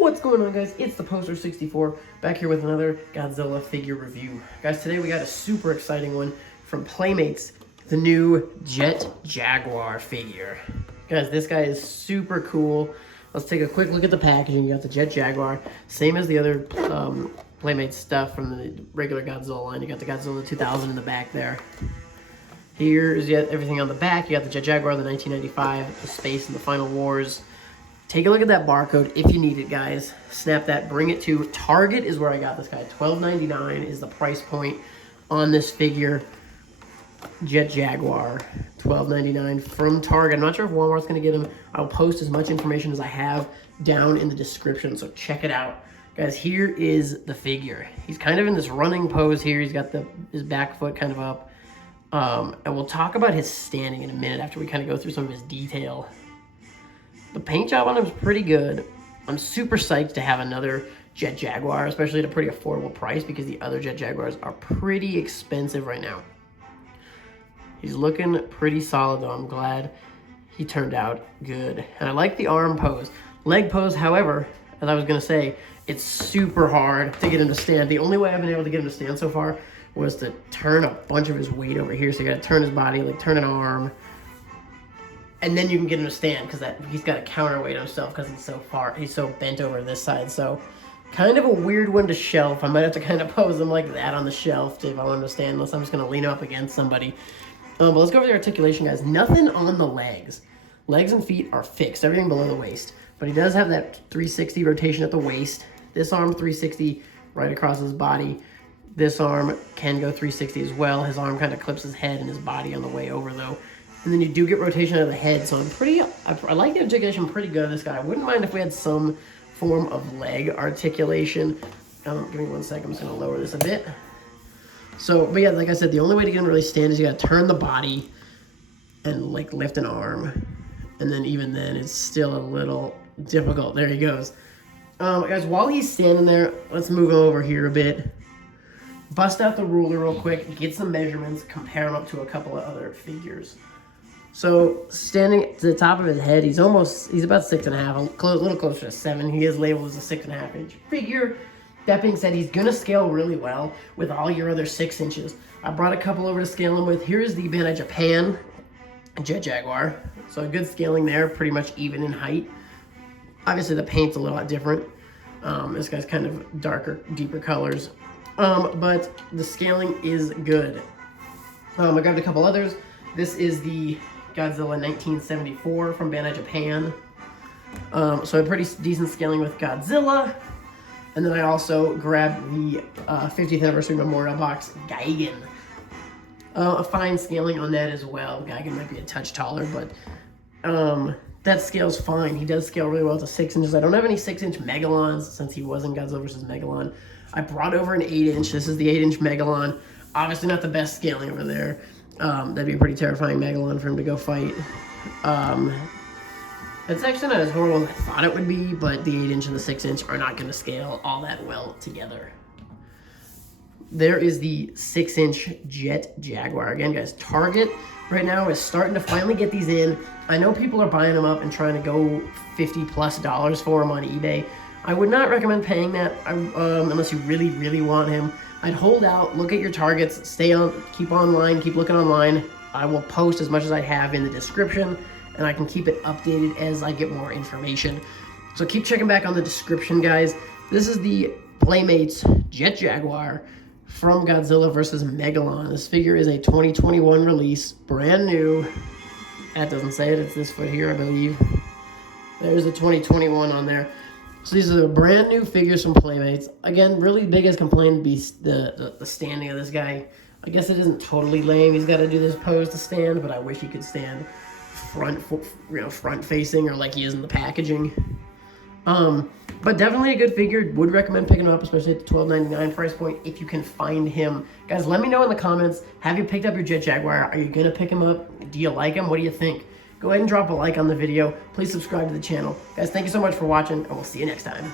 What's going on, guys? It's the Poster64 back here with another Godzilla figure review. Guys, today we got a super exciting one from Playmates, the new Jet Jaguar figure. Guys, this guy is super cool. Let's take a quick look at the packaging. You got the Jet Jaguar, same as the other Playmates stuff from the regular Godzilla line. You got the Godzilla 2000 in the back there. Here's everything on the back. You got the Jet Jaguar, the 1995, the Space, and the Final Wars. Take a look at that barcode if you need it, guys. Snap that, bring it to Target is where I got this guy. $12.99 is the price point on this figure. Jet Jaguar, $12.99 from Target. I'm not sure if Walmart's gonna get him. I'll post as much information as I have down in the description, so check it out. Guys, here is the figure. He's kind of in this running pose here. He's got his back foot kind of up. And we'll talk about his standing in a minute after we kind of go through some of his detail. The paint job on him is pretty good. I'm super psyched to have another Jet Jaguar, especially at a pretty affordable price because the other Jet Jaguars are pretty expensive right now. He's looking pretty solid though. I'm glad he turned out good. And I like the arm pose. Leg pose, however, as I was gonna say, it's super hard to get him to stand. The only way I've been able to get him to stand so far was to turn a bunch of his weight over here. So you gotta turn his body, like turn an arm, and then you can get him to stand because he's got a counterweight on himself because he's so bent over this side. So kind of a weird one to shelf. I might have to kind of pose him like that on the shelf if I want him to stand, unless I'm just gonna lean up against somebody. But let's go over the articulation, guys. Nothing on the legs. Legs and feet are fixed, everything below the waist. But he does have that 360 rotation at the waist. This arm 360 right across his body. This arm can go 360 as well. His arm kind of clips his head and his body on the way over though. And then you do get rotation of the head, so I like the articulation pretty good of this guy. I wouldn't mind if we had some form of leg articulation. Give me 1 second, I'm just gonna lower this a bit. So, but yeah, like I said, the only way to get him to really stand is you gotta turn the body and like lift an arm. And then even then, it's still a little difficult. There he goes. Guys, while he's standing there, let's move over here a bit. Bust out the ruler real quick, get some measurements, compare them up to a couple of other figures. So standing to the top of his head, he's about 6.5, a little closer to 7. He is labeled as a 6.5 inch figure. That being said, he's gonna scale really well with all your other 6 inches. I brought a couple over to scale him with. Here's the Bandai Japan Jet Jaguar. So good scaling there, pretty much even in height. Obviously the paint's a little different. This guy's kind of darker, deeper colors. But the scaling is good. I grabbed a couple others. This is the Godzilla 1974 from Bandai Japan. So a pretty decent scaling with Godzilla. And then I also grabbed the 50th anniversary memorial box Gigan. A fine scaling on that as well. Gigan might be a touch taller, but that scales fine. He does scale really well to 6 inches. I don't have any 6-inch Megalons since he was in Godzilla vs. Megalon. I brought over an 8-inch. This is the 8-inch Megalon. Obviously not the best scaling over there. That'd be a pretty terrifying Megalon for him to go fight. It's actually not as horrible as I thought it would be, but the 8-inch and the 6-inch are not going to scale all that well together. There is the 6-inch Jet Jaguar. Again, guys, Target right now is starting to finally get these in. I know people are buying them up and trying to go $50+ for them on eBay. I would not recommend paying that unless you really, really want him. I'd hold out, look at your targets, keep online, keep looking online. I will post as much as I have in the description, and I can keep it updated as I get more information. So keep checking back on the description, guys. This is the Playmates Jet Jaguar from Godzilla vs. Megalon. This figure is a 2021 release, brand new. That doesn't say it, it's this foot here, I believe. There's a 2021 on there. So these are the brand new figures from Playmates. Again, really biggest complaint would be the standing of this guy. I guess it isn't totally lame. He's got to do this pose to stand, but I wish he could stand front facing or like he is in the packaging. But definitely a good figure. Would recommend picking him up, especially at the $12.99 price point if you can find him. Guys, let me know in the comments. Have you picked up your Jet Jaguar? Are you gonna pick him up? Do you like him? What do you think? Go ahead and drop a like on the video. Please subscribe to the channel. Guys, thank you so much for watching, and we'll see you next time.